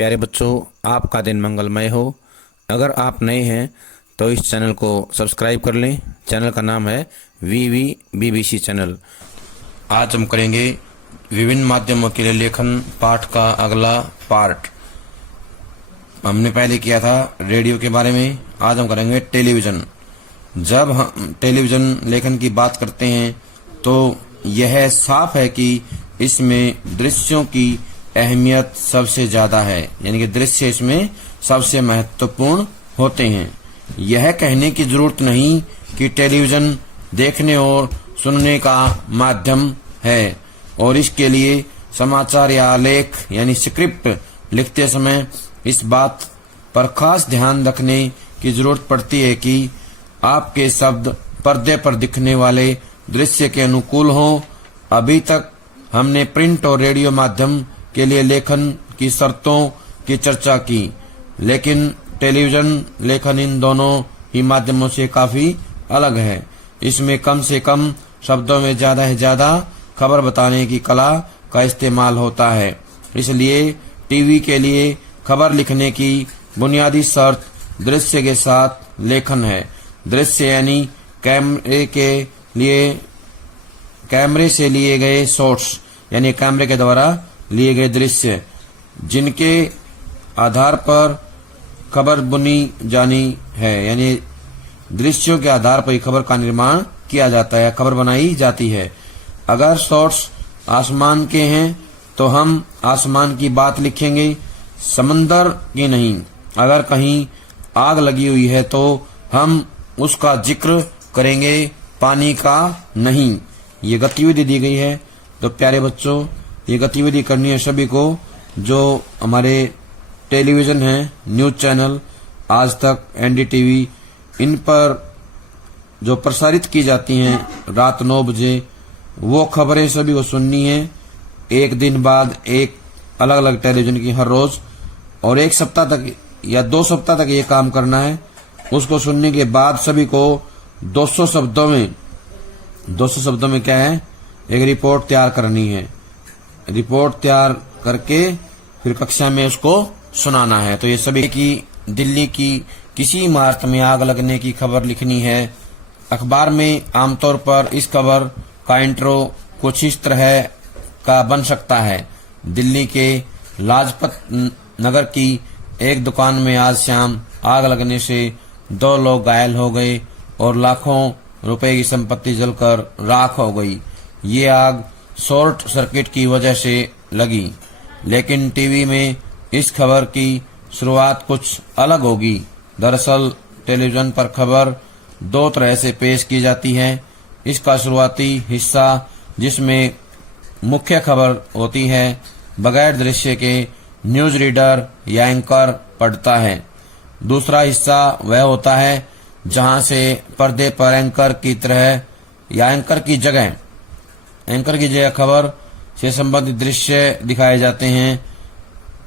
प्यारे बच्चों, आपका दिन मंगलमय हो। अगर आप नए हैं तो इस चैनल को सब्सक्राइब कर लें। चैनल का नाम है VVBBC चैनल। आज हम करेंगे विभिन्न माध्यमों के लिए लेखन पाठ का अगला पार्ट। हमने पहले किया था रेडियो के बारे में, आज हम करेंगे टेलीविज़न। जब हम टेलीविज़न लेखन की बात करते हैं तो यह साफ है कि इसमें दृश्यों की अहमियत सबसे ज़्यादा है, यानी कि दृश्य इसमें सबसे महत्वपूर्ण होते हैं। यह कहने की जरूरत नहीं कि टेलीविज़न देखने और सुनने का माध्यम है और इसके लिए समाचार या लेख यानी स्क्रिप्ट लिखते समय इस बात पर खास ध्यान रखने की जरूरत पड़ती है कि आपके शब्द पर्दे पर दिखने वाले दृश्य के अनुकूल हों। अभी तक हमने प्रिंट और रेडियो माध्यम के लिए लेखन की शर्तों की चर्चा की, लेकिन टेलीविज़न लेखन इन दोनों ही माध्यमों से काफी अलग है। इसमें कम से कम शब्दों में ज्यादा से ज्यादा खबर बताने की कला का इस्तेमाल होता है। इसलिए टीवी के लिए खबर लिखने की बुनियादी शर्त दृश्य के साथ लेखन है। दृश्य यानी कैमरे से लिए गए शॉट्स, यानी कैमरे के द्वारा लिए गए दृश्य जिनके आधार पर खबर बुनी जानी है, यानी दृश्यों के आधार पर ही खबर का निर्माण किया जाता है, खबर बनाई जाती है। अगर शॉट्स आसमान के हैं तो हम आसमान की बात लिखेंगे, समंदर की नहीं। अगर कहीं आग लगी हुई है तो हम उसका जिक्र करेंगे, पानी का नहीं। ये गतिविधि दी गई है। तो प्यारे बच्चों, ये गतिविधि करनी है सभी को। जो हमारे टेलीविज़न है, न्यूज चैनल, आज तक, NDTV, इन पर जो प्रसारित की जाती हैं रात 9 बजे, वो खबरें सभी को सुननी है। एक दिन बाद एक अलग अलग टेलीविज़न की हर रोज, और एक सप्ताह तक या 2 सप्ताह तक ये काम करना है। उसको सुनने के बाद सभी को 200 शब्दों में क्या है, एक रिपोर्ट तैयार करनी है। रिपोर्ट तैयार करके फिर कक्षा में उसको सुनाना है। तो ये सभी की दिल्ली की किसी इमारत में आग लगने की खबर लिखनी है। अखबार में आमतौर पर इस खबर का इंट्रो कुछ इस तरह का बन सकता है। दिल्ली के लाजपत नगर की एक दुकान में आज शाम आग लगने से 2 लोग घायल हो गए और लाखों रुपए की संपत्ति जलकर राख हो गई। ये आग शॉर्ट सर्किट की वजह से लगी। लेकिन टीवी में इस खबर की शुरुआत कुछ अलग होगी। दरअसल टेलीविज़न पर खबर 2 तरह से पेश की जाती है। इसका शुरुआती हिस्सा, जिसमें मुख्य खबर होती है, बगैर दृश्य के न्यूज रीडर या एंकर पढ़ता है। दूसरा हिस्सा वह होता है जहां से पर्दे पर एंकर की जगह खबर से संबंधित दृश्य दिखाए जाते हैं।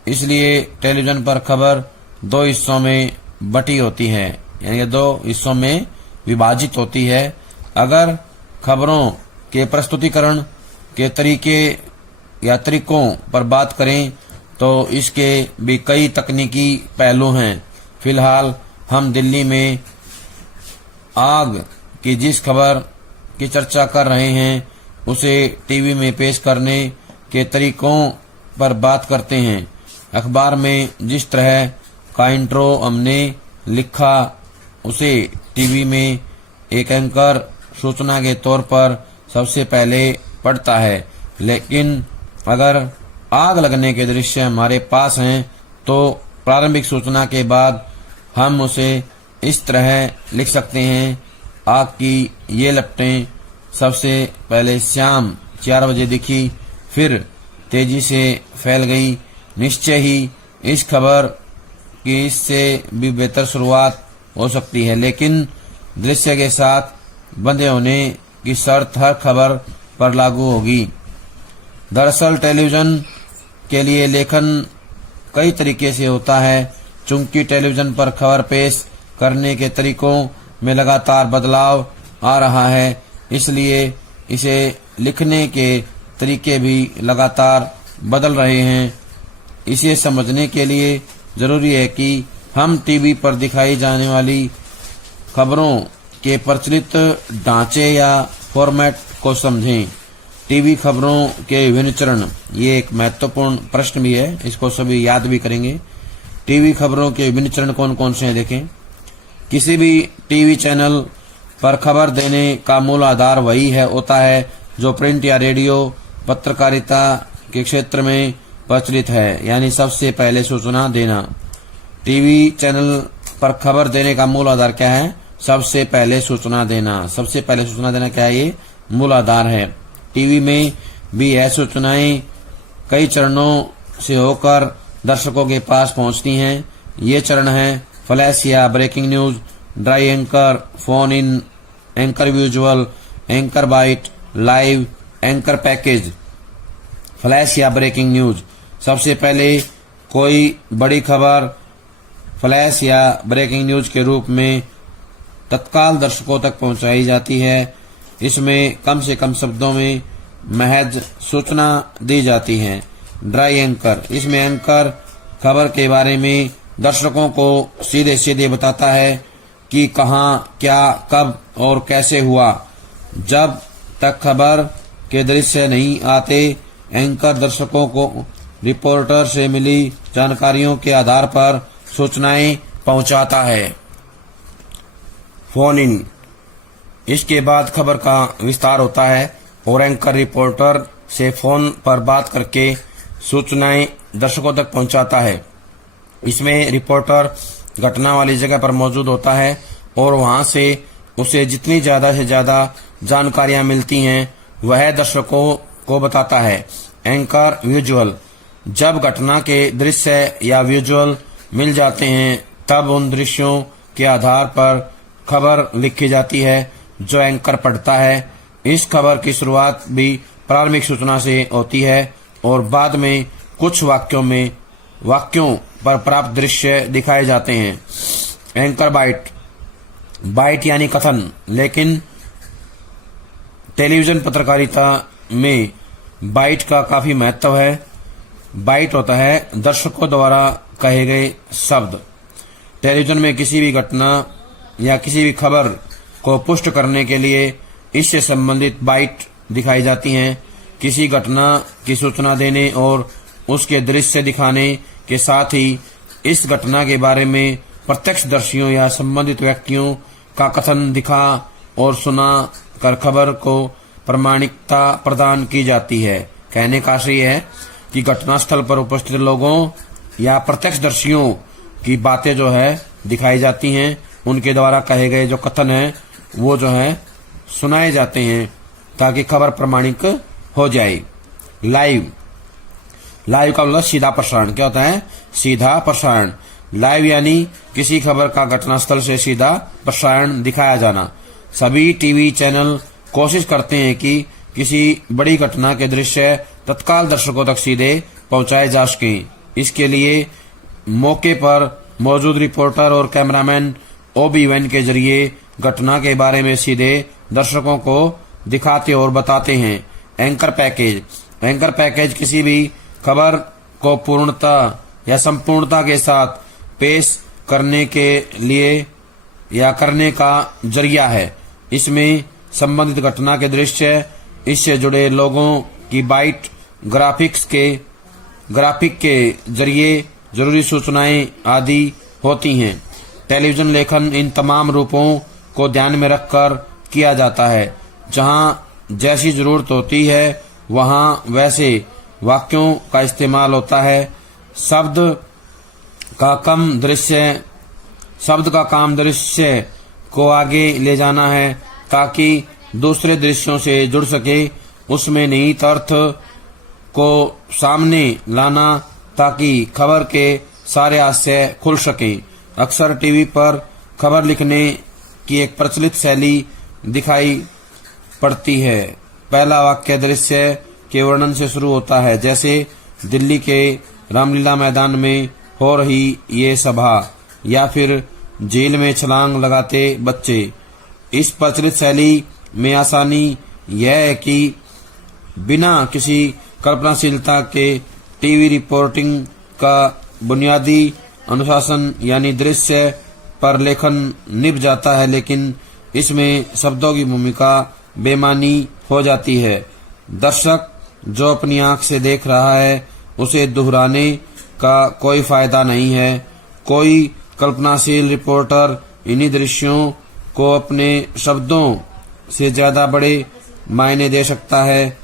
इसलिए टेलीविज़न पर खबर 2 हिस्सों में बटी होती है, यानी 2 हिस्सों में विभाजित होती है। अगर खबरों के प्रस्तुतिकरण के तरीकों पर बात करें तो इसके भी कई तकनीकी पहलू हैं। फिलहाल हम दिल्ली में आग की जिस खबर की चर्चा कर रहे हैं उसे टीवी में पेश करने के तरीकों पर बात करते हैं। अखबार में जिस तरह का इंट्रो हमने लिखा उसे टीवी में एक एंकर सूचना के तौर पर सबसे पहले पढ़ता है। लेकिन अगर आग लगने के दृश्य हमारे पास हैं तो प्रारंभिक सूचना के बाद हम उसे इस तरह लिख सकते हैं, आग की ये लपटें सबसे पहले शाम 4 बजे दिखी, फिर तेजी से फैल गई। निश्चय ही इस खबर की इससे भी बेहतर शुरुआत हो सकती है, लेकिन दृश्य के साथ बंधे होने की शर्त हर खबर पर लागू होगी। दरअसल टेलीविज़न के लिए लेखन कई तरीके से होता है। चूंकि टेलीविज़न पर खबर पेश करने के तरीकों में लगातार बदलाव आ रहा है, इसलिए इसे लिखने के तरीके भी लगातार बदल रहे हैं। इसे समझने के लिए जरूरी है कि हम टीवी पर दिखाई जाने वाली खबरों के प्रचलित ढांचे या फॉर्मेट को समझें। टीवी खबरों के विभिन्न चरण, ये एक महत्वपूर्ण प्रश्न भी है, इसको सभी याद भी करेंगे। टीवी खबरों के विभिन्न चरण कौन कौन से हैं देखें। किसी भी टीवी चैनल पर खबर देने का मूल आधार वही होता है जो प्रिंट या रेडियो पत्रकारिता के क्षेत्र में प्रचलित है, यानी सबसे पहले सूचना देना। टीवी चैनल पर खबर देने का मूल आधार क्या है? सबसे पहले सूचना देना। सबसे पहले सूचना देना क्या है? ये मूल आधार है। टीवी में भी यह सूचनाएं कई चरणों से होकर दर्शकों के पास पहुंचती हैं। ये चरण हैं फ्लैश या breaking news, dry anchor, phone in, anchor visual, anchor bite, live, anchor package. Flash या ब्रेकिंग न्यूज, सबसे पहले कोई बड़ी खबर फ्लैश या ब्रेकिंग न्यूज के रूप में तत्काल दर्शकों तक पहुंचाई जाती है। इसमें कम से कम शब्दों में महज सूचना दी जाती है। ड्राई एंकर, इसमें एंकर खबर के बारे में दर्शकों को सीधे सीधे बताता है कि कहां, क्या, कब और कैसे हुआ। जब तक खबर के दृश्य नहीं आते, एंकर दर्शकों को रिपोर्टर से मिली जानकारियों के आधार पर सूचनाएं पहुंचाता है। फोन इन, इसके बाद खबर का विस्तार होता है और एंकर रिपोर्टर से फोन पर बात करके सूचनाएं दर्शकों तक पहुंचाता है। इसमें रिपोर्टर घटना वाली जगह पर मौजूद होता है और वहां से उसे जितनी ज्यादा से ज्यादा जानकारियां मिलती हैं वह दर्शकों को बताता है। एंकर विजुअल, जब घटना के दृश्य या विजुअल मिल जाते हैं तब उन दृश्यों के आधार पर खबर लिखी जाती है जो एंकर पढ़ता है। इस खबर की शुरुआत भी प्रारंभिक सूचना से होती है और बाद में कुछ वाक्यों पर प्राप्त दृश्य दिखाए जाते हैं। एंकर बाइट, बाइट यानी कथन, लेकिन टेलीविजन पत्रकारिता में बाइट का काफी महत्व है। बाइट होता है दर्शकों द्वारा कहे गए शब्द। टेलीविजन में किसी भी घटना या किसी भी खबर को पुष्ट करने के लिए इससे संबंधित बाइट दिखाई जाती हैं। किसी घटना की सूचना देने और उसके दृश्य दिखाने के साथ ही इस घटना के बारे में प्रत्यक्षदर्शियों या संबंधित व्यक्तियों का कथन दिखा और सुना कर खबर को प्रामाणिकता प्रदान की जाती है। कहने का आशय है कि घटनास्थल पर उपस्थित लोगों या प्रत्यक्षदर्शियों की बातें जो है दिखाई जाती हैं, उनके द्वारा कहे गए जो कथन है वो जो है सुनाए जाते हैं ताकि खबर प्रामाणिक हो जाए। लाइव, लाइव का मतलब सीधा प्रसारण। क्या होता है? सीधा प्रसारण। लाइव यानी किसी खबर का घटनास्थल से सीधा प्रसारण दिखाया जाना। सभी टीवी चैनल कोशिश करते हैं कि किसी बड़ी घटना के दृश्य तत्काल दर्शकों तक सीधे पहुंचाए जा सकें। इसके लिए मौके पर मौजूद रिपोर्टर और कैमरामैन ओबी वैन के जरिए घटना के बारे में सीधे दर्शकों को दिखाते और बताते हैं। एंकर पैकेज, एंकर पैकेज किसी भी खबर को पूर्णता या संपूर्णता के साथ पेश करने के लिए या करने का जरिया है। इसमें संबंधित घटना के दृश्य, इससे जुड़े लोगों की बाइट, ग्राफिक के जरिए जरूरी सूचनाएं आदि होती हैं। टेलीविजन लेखन इन तमाम रूपों को ध्यान में रखकर किया जाता है। जहां जैसी जरूरत होती है वहां वैसे वाक्यों का इस्तेमाल होता है। शब्द का काम दृश्य को आगे ले जाना है ताकि दूसरे दृश्यों से जुड़ सके। उसमें निहित अर्थ को सामने लाना ताकि खबर के सारे हास्य खुल सके। अक्सर टीवी पर खबर लिखने की एक प्रचलित शैली दिखाई पड़ती है। पहला वाक्य दृश्य के वर्णन से शुरू होता है, जैसे दिल्ली के रामलीला मैदान में हो रही ये सभा, या फिर जेल में छलांग लगाते बच्चे। इस प्रचलित शैली में आसानी यह है कि बिना किसी कल्पनाशीलता के टीवी रिपोर्टिंग का बुनियादी अनुशासन यानी दृश्य पर लेखन निभ जाता है, लेकिन इसमें शब्दों की भूमिका बेमानी हो जाती है। दर्शक जो अपनी आंख से देख रहा है उसे दोहराने का कोई फायदा नहीं है। कोई कल्पनाशील रिपोर्टर इन्हीं दृश्यों को अपने शब्दों से ज्यादा बड़े मायने दे सकता है।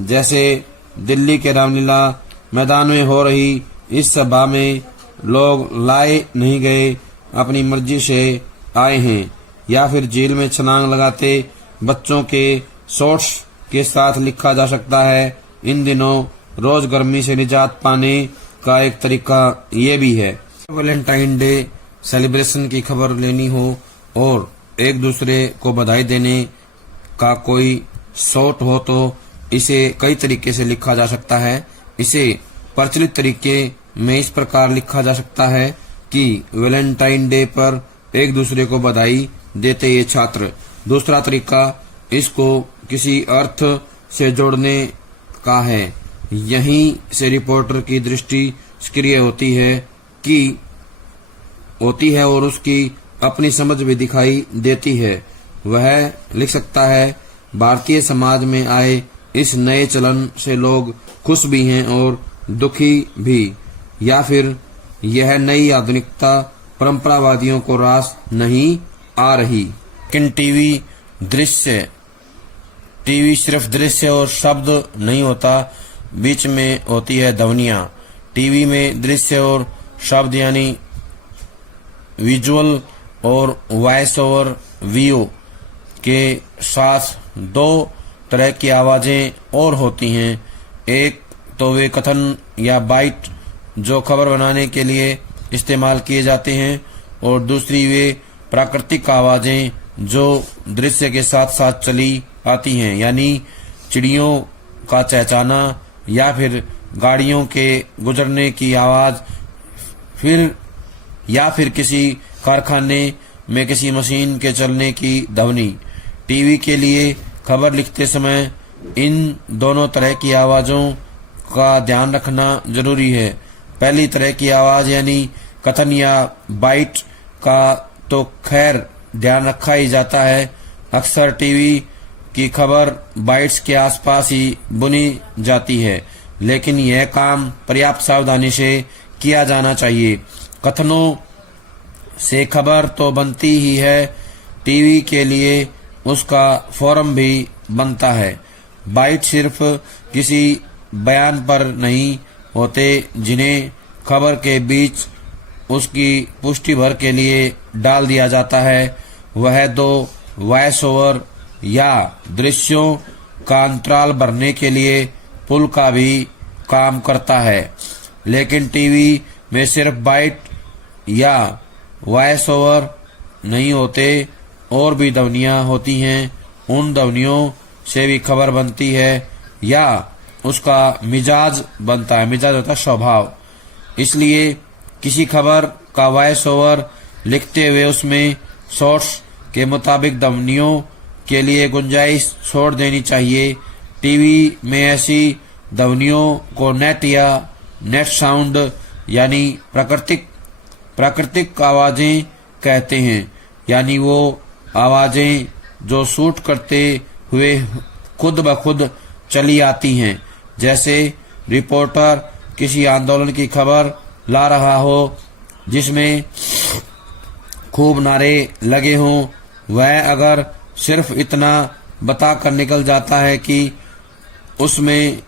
जैसे दिल्ली के रामलीला मैदान में हो रही इस सभा में लोग लाए नहीं गए, अपनी मर्जी से आए हैं। या फिर जेल में छलांग लगाते बच्चों के शॉर्ट्स के साथ लिखा जा सकता है। इन दिनों रोज गर्मी से निजात पाने का एक तरीका ये भी है। वैलेंटाइन डे सेलिब्रेशन की खबर लेनी हो और एक दूसरे को बधाई देने का कोई शॉट हो तो इसे कई तरीके से लिखा जा सकता है। इसे प्रचलित तरीके में इस प्रकार लिखा जा सकता है कि वैलेंटाइन डे पर एक दूसरे को बधाई देते ये छात्र। दूसरा तरीका इसको किसी अर्थ से जोड़ने का है। यहीं से रिपोर्टर की दृष्टि सक्रिय होती है और उसकी अपनी समझ भी दिखाई देती है। वह लिख सकता है, भारतीय समाज में आए इस नए चलन से लोग खुश भी हैं और दुखी भी। या फिर यह नई आधुनिकता परंपरावादियों को रास नहीं आ रही। लेकिन टीवी सिर्फ दृश्य और शब्द नहीं होता, बीच में होती है ध्वनियां। टीवी में दृश्य और शब्द यानी विजुअल और वॉइस ओवर वीओ के साथ दो तरह की आवाजें और होती हैं। एक तो वे कथन या बाइट जो खबर बनाने के लिए इस्तेमाल किए जाते हैं, और दूसरी वे प्राकृतिक आवाजें जो दृश्य के साथ साथ चली आती हैं, यानी चिड़ियों का चहचहाना या फिर गाड़ियों के गुजरने की आवाज, फिर किसी कारखाने में किसी मशीन के चलने की ध्वनि। टीवी के लिए खबर लिखते समय इन दोनों तरह की आवाजों का ध्यान रखना जरूरी है। पहली तरह की आवाज यानी कथन या बाइट का तो खैर ध्यान रखा ही जाता है। अक्सर टीवी की खबर बाइट्स के आसपास ही बुनी जाती है, लेकिन यह काम पर्याप्त सावधानी से किया जाना चाहिए। कथनों से खबर तो बनती ही है, टीवी के लिए उसका फोरम भी बनता है। बाइट सिर्फ किसी बयान पर नहीं होते जिन्हें खबर के बीच उसकी पुष्टि भर के लिए डाल दिया जाता है। वह दो वॉइस ओवर या दृश्यों का अंतराल भरने के लिए पुल का भी काम करता है। लेकिन टीवी में सिर्फ बाइट या वॉइस ओवर नहीं होते, और भी ध्वनियां होती हैं। उन ध्वनियों से भी खबर बनती है या उसका मिजाज बनता है। मिजाज होता है स्वभाव। इसलिए किसी खबर का वॉइस ओवर लिखते हुए उसमें शॉर्ट्स के मुताबिक ध्वनियों के लिए गुंजाइश छोड़ देनी चाहिए। टीवी में ऐसी ध्वनियों को नेट साउंड यानी प्राकृतिक आवाजें कहते हैं, यानी वो आवाजें जो शूट करते हुए खुद ब खुद चली आती हैं। जैसे रिपोर्टर किसी आंदोलन की खबर ला रहा हो जिसमें खूब नारे लगे हों, वह अगर सिर्फ इतना बताकर निकल जाता है कि उसमें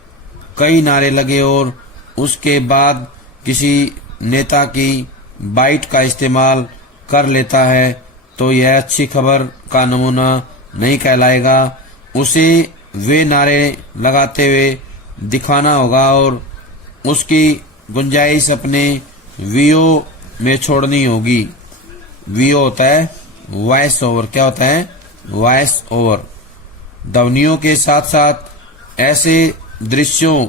कई नारे लगे और उसके बाद किसी नेता की बाइट का इस्तेमाल कर लेता है, तो यह अच्छी खबर का नमूना नहीं कहलाएगा। उसे वे नारे लगाते हुए दिखाना होगा और उसकी गुंजाइश अपने वीओ में छोड़नी होगी। वीओ होता है वॉइस ओवर। क्या होता है? Voice over. ध्वनियों के साथ साथ ऐसे दृश्यों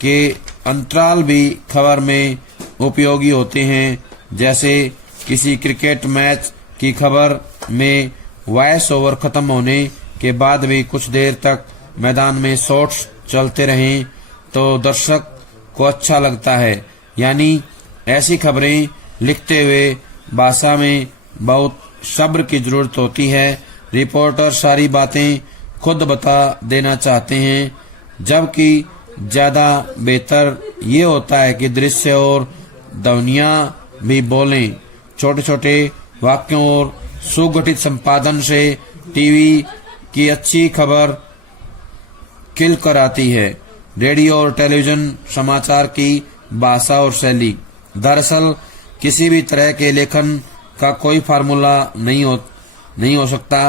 के अंतराल भी खबर में उपयोगी होते हैं। जैसे किसी क्रिकेट मैच की खबर में वॉइस ओवर खत्म होने के बाद भी कुछ देर तक मैदान में शॉट्स चलते रहें तो दर्शक को अच्छा लगता है। यानी ऐसी खबरें लिखते हुए भाषा में बहुत सब्र की जरूरत होती है। रिपोर्टर सारी बातें खुद बता देना चाहते हैं, जबकि ज्यादा बेहतर ये होता है कि दृश्य और ध्वनियां भी बोलें। छोटे छोटे वाक्यों और सुगठित संपादन से टीवी की अच्छी खबर खिल कर आती है। रेडियो और टेलीविजन समाचार की भाषा और शैली। दरअसल किसी भी तरह के लेखन का कोई फार्मूला नहीं हो सकता।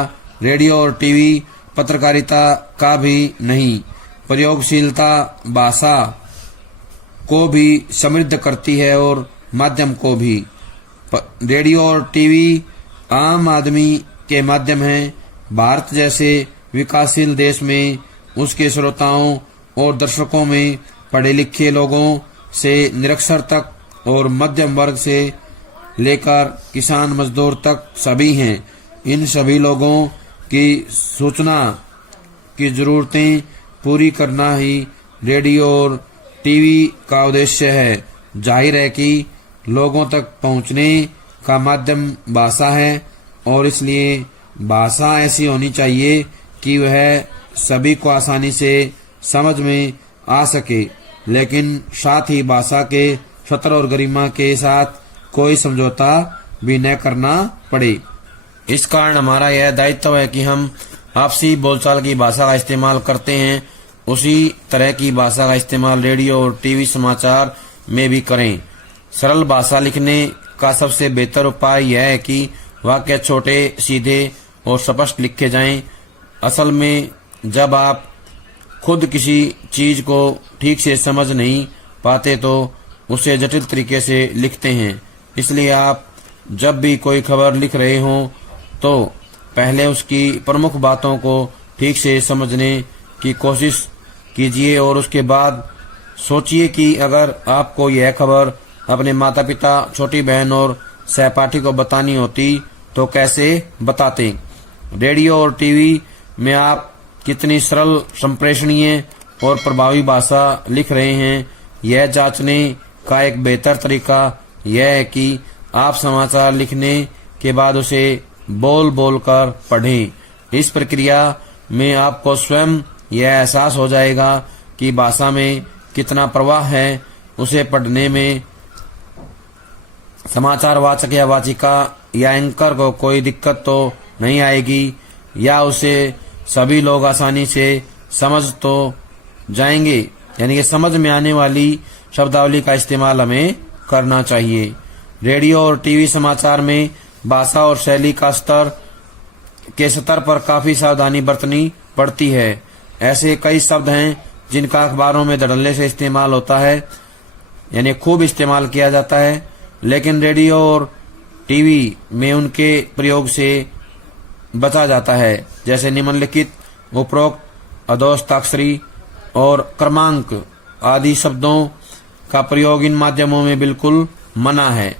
रेडियो और टीवी पत्रकारिता का भी नहीं। प्रयोगशीलता भाषा को भी समृद्ध करती है और माध्यम को भी। रेडियो और टीवी आम आदमी के माध्यम हैं। भारत जैसे विकासशील देश में उसके श्रोताओं और दर्शकों में पढ़े लिखे लोगों से निरक्षर तक और मध्यम वर्ग से लेकर किसान मजदूर तक सभी हैं। इन सभी लोगों की सूचना की जरूरतें पूरी करना ही रेडियो और टीवी का उद्देश्य है। जाहिर है कि लोगों तक पहुंचने का माध्यम भाषा है और इसलिए भाषा ऐसी होनी चाहिए कि वह सभी को आसानी से समझ में आ सके, लेकिन साथ ही भाषा के सत्र और गरिमा के साथ कोई समझौता भी न करना पड़े। इस कारण हमारा यह दायित्व है कि हम आपसी बोलचाल की भाषा का इस्तेमाल करते हैं, उसी तरह की भाषा का इस्तेमाल रेडियो और टीवी समाचार में भी करें। सरल भाषा लिखने का सबसे बेहतर उपाय यह है कि वाक्य छोटे, सीधे और स्पष्ट लिखे जाएं। असल में जब आप खुद किसी चीज को ठीक से समझ नहीं पाते तो उसे जटिल तरीके से लिखते हैं। इसलिए आप जब भी कोई खबर लिख रहे हों तो पहले उसकी प्रमुख बातों को ठीक से समझने की कोशिश कीजिए और उसके बाद सोचिए कि अगर आपको यह खबर अपने माता पिता, छोटी बहन और सहपाठी को बतानी होती तो कैसे बताते। रेडियो और टीवी में आप कितनी सरल, संप्रेषणीय और प्रभावी भाषा लिख रहे हैं, यह जांचने का एक बेहतर तरीका यह है कि आप समाचार लिखने के बाद उसे बोल बोल कर पढ़ें। इस प्रक्रिया में आपको स्वयं यह एहसास हो जाएगा कि भाषा में कितना प्रवाह है। उसे पढ़ने में समाचार वाचक या वाचिका या एंकर को कोई दिक्कत तो नहीं आएगी, या उसे सभी लोग आसानी से समझ तो जाएंगे। यानी कि समझ में आने वाली शब्दावली का इस्तेमाल हमें करना चाहिए। रेडियो और टीवी समाचार में भाषा और शैली का स्तर पर काफी सावधानी बरतनी पड़ती है। ऐसे कई शब्द हैं जिनका अखबारों में धड़ल्ले से इस्तेमाल होता है, यानी खूब इस्तेमाल किया जाता है, लेकिन रेडियो और टीवी में उनके प्रयोग से बचा जाता है। जैसे निम्नलिखित, उपरोक्त, अधोस्ताक्षरी और क्रमांक आदि शब्दों का प्रयोग इन माध्यमों में बिल्कुल मना है।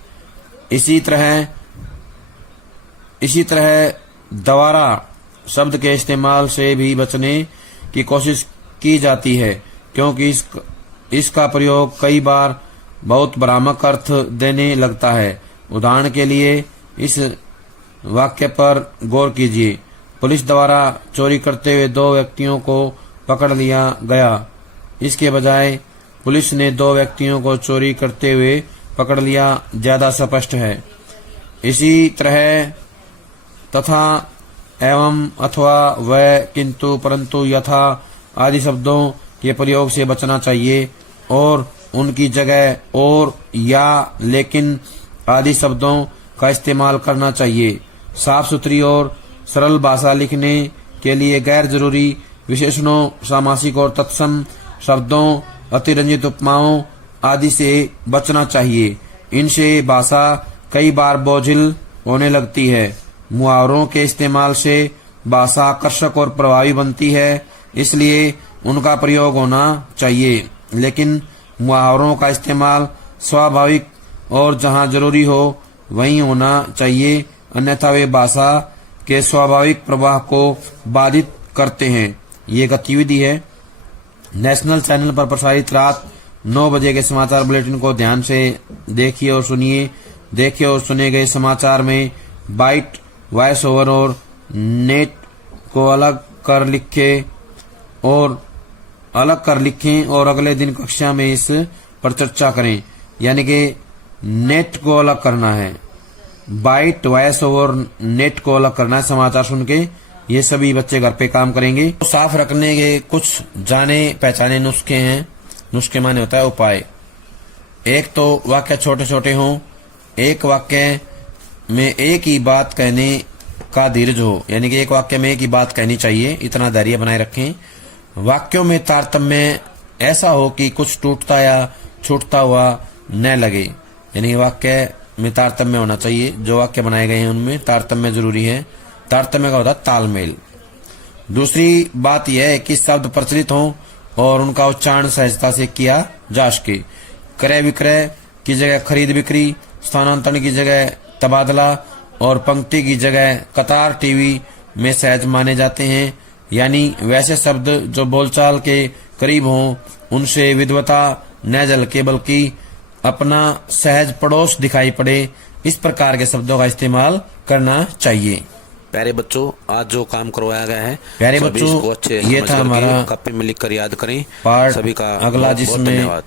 इसी तरह द्वारा शब्द के इस्तेमाल से भी बचने की कोशिश की जाती है, क्योंकि इसका प्रयोग कई बार बहुत भ्रामक अर्थ देने लगता है। उदाहरण के लिए इस वाक्य पर गौर कीजिए। पुलिस द्वारा चोरी करते हुए 2 व्यक्तियों को पकड़ लिया गया। इसके बजाय पुलिस ने 2 व्यक्तियों को चोरी करते हुए पकड़ लिया ज्यादा स्पष्ट है। इसी तरह तथा, एवं, अथवा, वह, किंतु, परंतु, यथा आदि शब्दों के प्रयोग से बचना चाहिए और उनकी जगह और, या, लेकिन आदि शब्दों का इस्तेमाल करना चाहिए। साफ सुथरी और सरल भाषा लिखने के लिए गैर जरूरी विशेषणों, सामासिक और तत्सम शब्दों, अतिरंजित उपमाओं आदि से बचना चाहिए। इनसे भाषा कई बार बोझिल होने लगती है। मुहावरों के इस्तेमाल से भाषा आकर्षक और प्रभावी बनती है, इसलिए उनका प्रयोग होना चाहिए, लेकिन मुहावरों का इस्तेमाल स्वाभाविक और जहां जरूरी हो वहीं होना चाहिए, अन्यथा वे भाषा के स्वाभाविक प्रवाह को बाधित करते हैं। ये गतिविधि है नेशनल चैनल पर प्रसारित रात 9 बजे के समाचार बुलेटिन को ध्यान से देखिए और सुनिए। देखिए और सुने गए समाचार में बाइट, वॉइस ओवर और नेट को अलग कर लिखें और अगले दिन कक्षा में इस पर चर्चा करें। यानी कि नेट को अलग करना है, बाइट, वॉइस ओवर, नेट को अलग करना है समाचार सुन के। ये सभी बच्चे घर पे काम करेंगे। तो साफ रखने के कुछ जाने पहचाने नुस्खे हैं। नुस्खे माने होता है उपाय। एक तो वाक्य छोटे छोटे हों, एक वाक्य में एक ही बात कहने का धीरज हो, यानी कि एक वाक्य में एक ही बात कहनी चाहिए, इतना धैर्य बनाए रखें। वाक्यों में तारतम्य ऐसा हो कि कुछ टूटता या छूटता हुआ न लगे, यानी वाक्य में तारतम्य होना चाहिए। जो वाक्य बनाए गए हैं उनमें तारतम्य जरूरी है। तारतम्य का होता है तालमेल। दूसरी बात यह है कि शब्द प्रचलित हों और उनका उच्चारण सहजता से किया जा सके। क्रय विक्रय की जगह खरीद बिक्री, स्थानांतरण की जगह तबादला और पंक्ति की जगह कतार टीवी में सहज माने जाते हैं। यानी वैसे शब्द जो बोलचाल के करीब हों, उनसे विद्वता न झलके बल्कि अपना सहज पड़ोस दिखाई पड़े, इस प्रकार के शब्दों का इस्तेमाल करना चाहिए। प्यारे बच्चों, आज जो काम करवाया गया है प्यारे सभी बच्चों, इसको अच्छे ये था हमारा कॉपी में लिख कर याद करें। पार्ट सभी का अगला, बहुत जिसमें धन्यवाद।